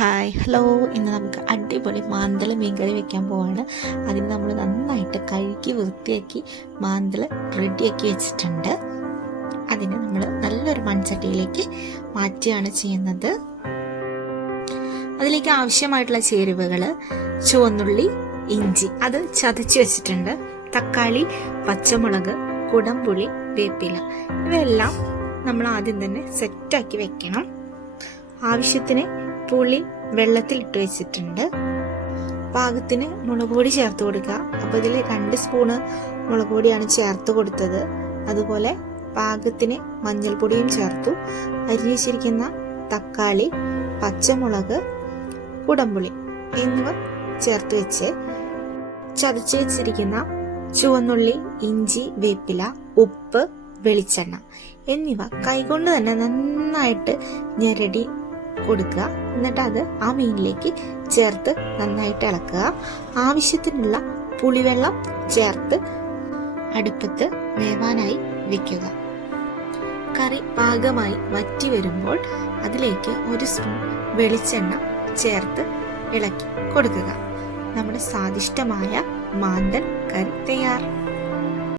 Hi hello ഇന്ന് നമുക്ക് അടിപൊളി മാന്തൽ മീൻകറി വെക്കാൻ പോവാണ്. അതിന് നമ്മൾ നന്നായിട്ട് കഴുകി വൃത്തിയാക്കി മാന്തൽ റെഡിയാക്കി വെച്ചിട്ടുണ്ട്. അതിന് നമ്മൾ നല്ലൊരു മൺചട്ടിയിലേക്ക് മാറ്റുകയാണ് ചെയ്യുന്നത്. അതിലേക്ക് ആവശ്യമായിട്ടുള്ള ചേരുവകൾ ചുവന്നുള്ളി ഇഞ്ചി അത് ചതച്ച് വെച്ചിട്ടുണ്ട്. തക്കാളി പച്ചമുളക് കുടംപുളി വേപ്പില ഇവയെല്ലാം നമ്മൾ ആദ്യം തന്നെ സെറ്റാക്കി വെക്കണം. ആവശ്യത്തിന് പുളി വെള്ളത്തിലിട്ട് വെച്ചിട്ടുണ്ട്. പാകത്തിന് മുളക് പൊടി ചേർത്ത് കൊടുക്കുക. അപ്പോൾ ഇതിൽ രണ്ട് സ്പൂണ് മുളക് പൊടിയാണ് ചേർത്ത് കൊടുത്തത്. അതുപോലെ പാകത്തിന് മഞ്ഞൾപ്പൊടിയും ചേർത്തു. അരിഞ്ഞു തക്കാളി പച്ചമുളക് കുടംപുളി എന്നിവ ചേർത്ത് വെച്ച് ചതച്ച് വെച്ചിരിക്കുന്ന ചുവന്നുള്ളി ഇഞ്ചി വേപ്പില ഉപ്പ് വെളിച്ചെണ്ണ എന്നിവ കൈകൊണ്ട് തന്നെ നന്നായിട്ട് ഞെരടി കൊടുക്കുക. എന്നിട്ട് അത് ആ മീനിലേക്ക് ചേർത്ത് നന്നായിട്ട് ഇളക്കുക. ആവശ്യത്തിനുള്ള പുളിവെള്ളം ചേർത്ത് അടുപ്പത്ത് വേവാനായി വെക്കുക. കറി പാകമായി വറ്റി വരുമ്പോൾ അതിലേക്ക് ഒരു സ്പൂൺ വെളിച്ചെണ്ണ ചേർത്ത് ഇളക്കി കൊടുക്കുക. നമ്മുടെ സ്വാദിഷ്ടമായ മാന്തൻ കറി തയ്യാർ.